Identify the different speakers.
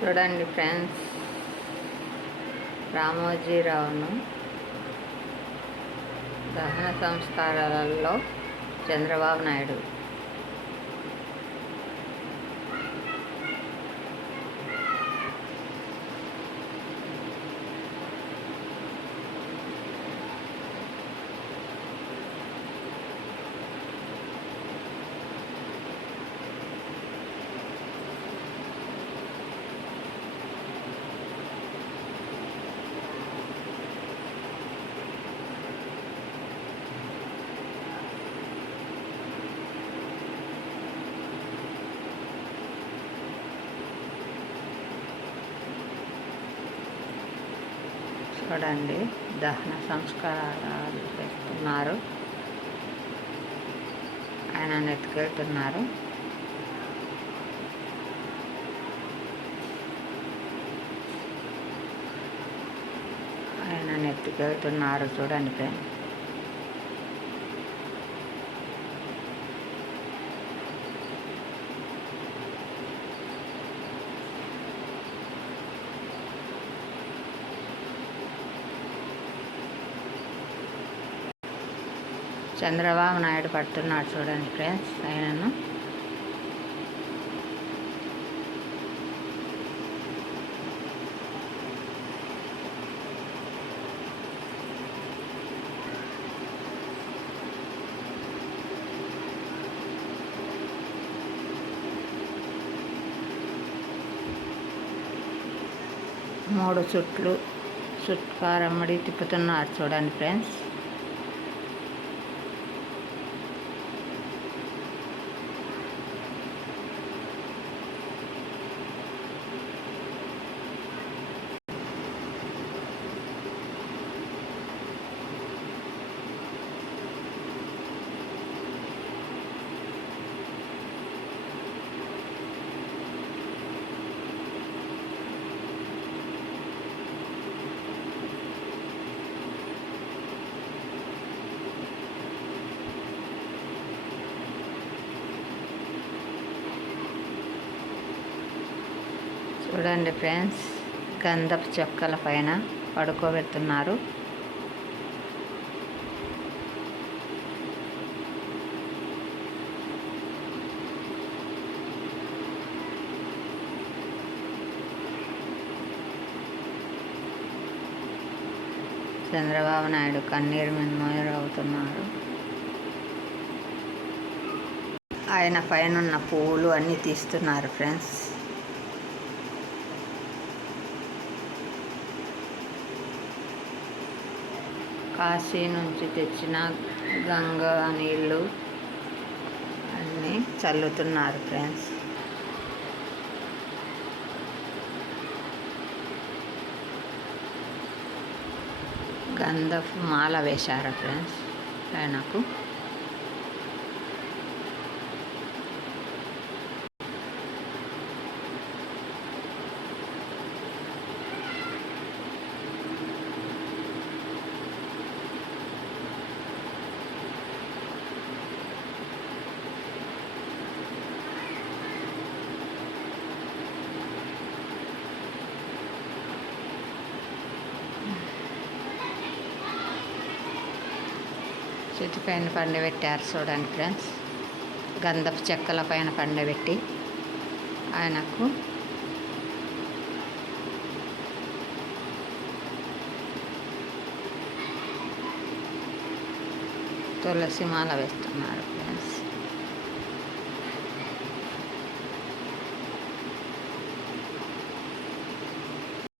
Speaker 1: చూడండి ఫ్రెండ్స్. రామోజీరావును దహన సంస్కారాలలో చంద్రబాబు నాయుడు. చూడండి దహన సంస్కారాలు చేస్తున్నారు ఆయన ఎత్తుకెళ్తున్నారు ఆయన ఎత్తుకెళ్తున్నారు చూడండి ఫ్రెండ్ చంద్రబాబు నాయుడు పడుతున్నాడు చూడండి ఫ్రెండ్స్ ఆయనను. మూడు చుట్లు చుట్కారమ్మడి తిప్పుతున్నారు చూడండి ఫ్రెండ్స్. చూడండి ఫ్రెండ్స్ గంధపు చెక్కల పైన పడుకోబెడుతున్నారు. చంద్రబాబు నాయుడు కన్నీరు అవుతున్నారు ఆయన పైన ఉన్న పువ్వులు అన్నీ తీస్తున్నారు ఫ్రెండ్స్. కాశీ నుంచి తెచ్చిన గంగ నీళ్ళు అన్నీ చల్లుతున్నారు ఫ్రెండ్స్ గంధపు మాల వేశారు ఫ్రెండ్స్ ఆయనకు. చెట్టు పైన పండబెట్టారు చూడండి ఫ్రెండ్స్. గంధపు చెక్కల పైన పండబెట్టి ఆయనకు తులసి మాల వేస్తున్నారు ఫ్రెండ్స్.